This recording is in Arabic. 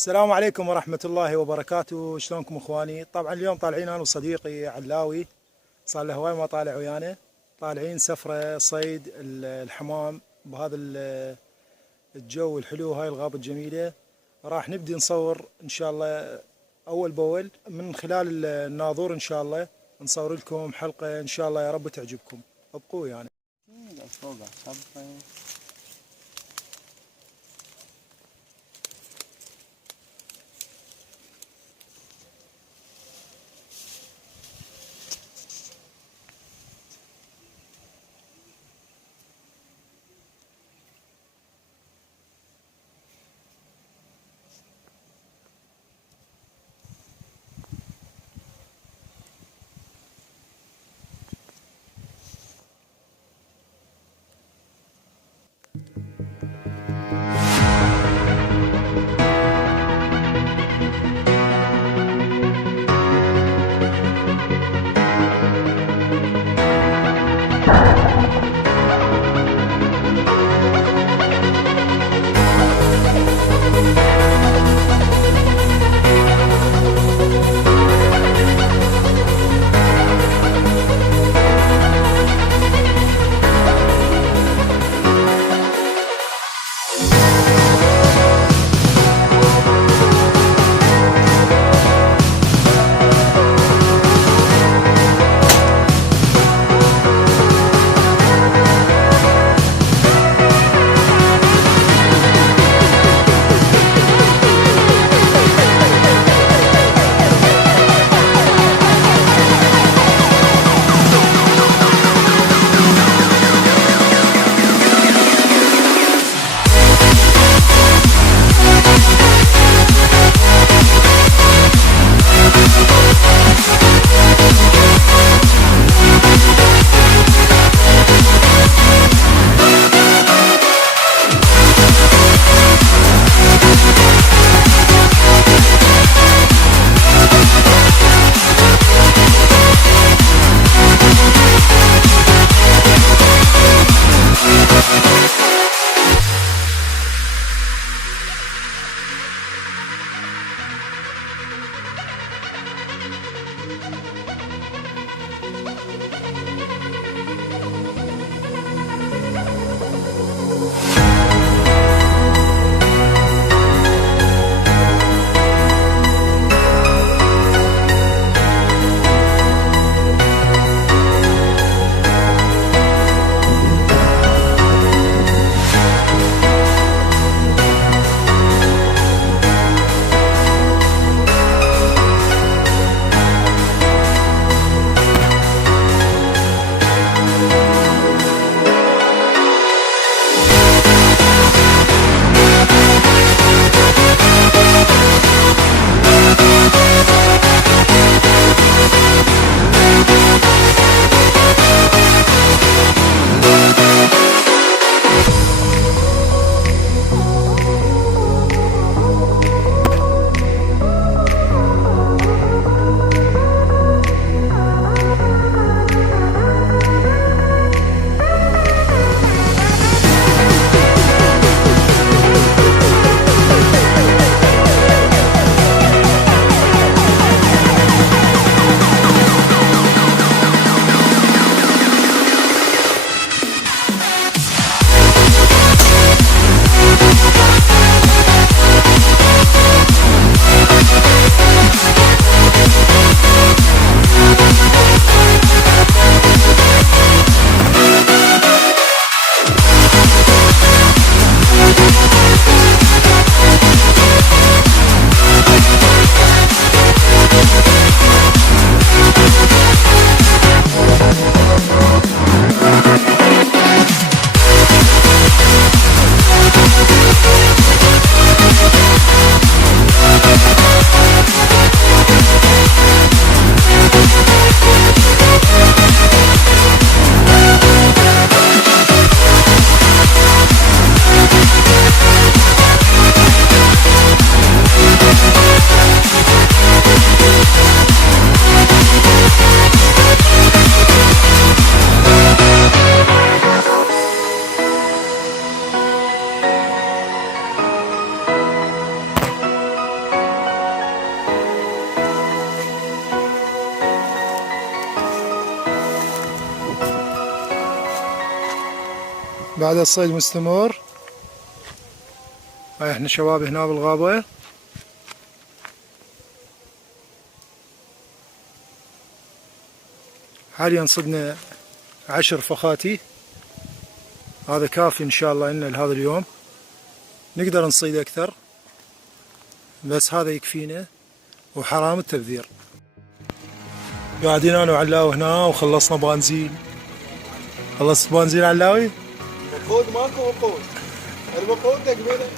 السلام عليكم ورحمة الله وبركاته. شلونكم اخواني؟ طبعا اليوم طالعين انا وصديقي علاوي، صار له هواي ما طالع ويانا. طالعين سفره صيد الحمام بهذا الجو الحلو، هاي الغابة الجميلة. راح نبدي نصور ان شاء الله اول باول من خلال الناظور، ان شاء الله نصور لكم حلقة ان شاء الله يا رب تعجبكم. ابقوا يعني. بعد الصيد مستمر. هاي احنا شباب هنا بالغابة. حاليا صدنا 10 فخاتي، هذا كافي ان شاء الله لنا لهذا اليوم. نقدر نصيد اكثر بس هذا يكفينا وحرام التبذير. قاعدين انا وعلاوي هنا وخلصنا بنزين. خلصت بنزين علاوي؟ وقود ماكو وقود، الوقود تقبله.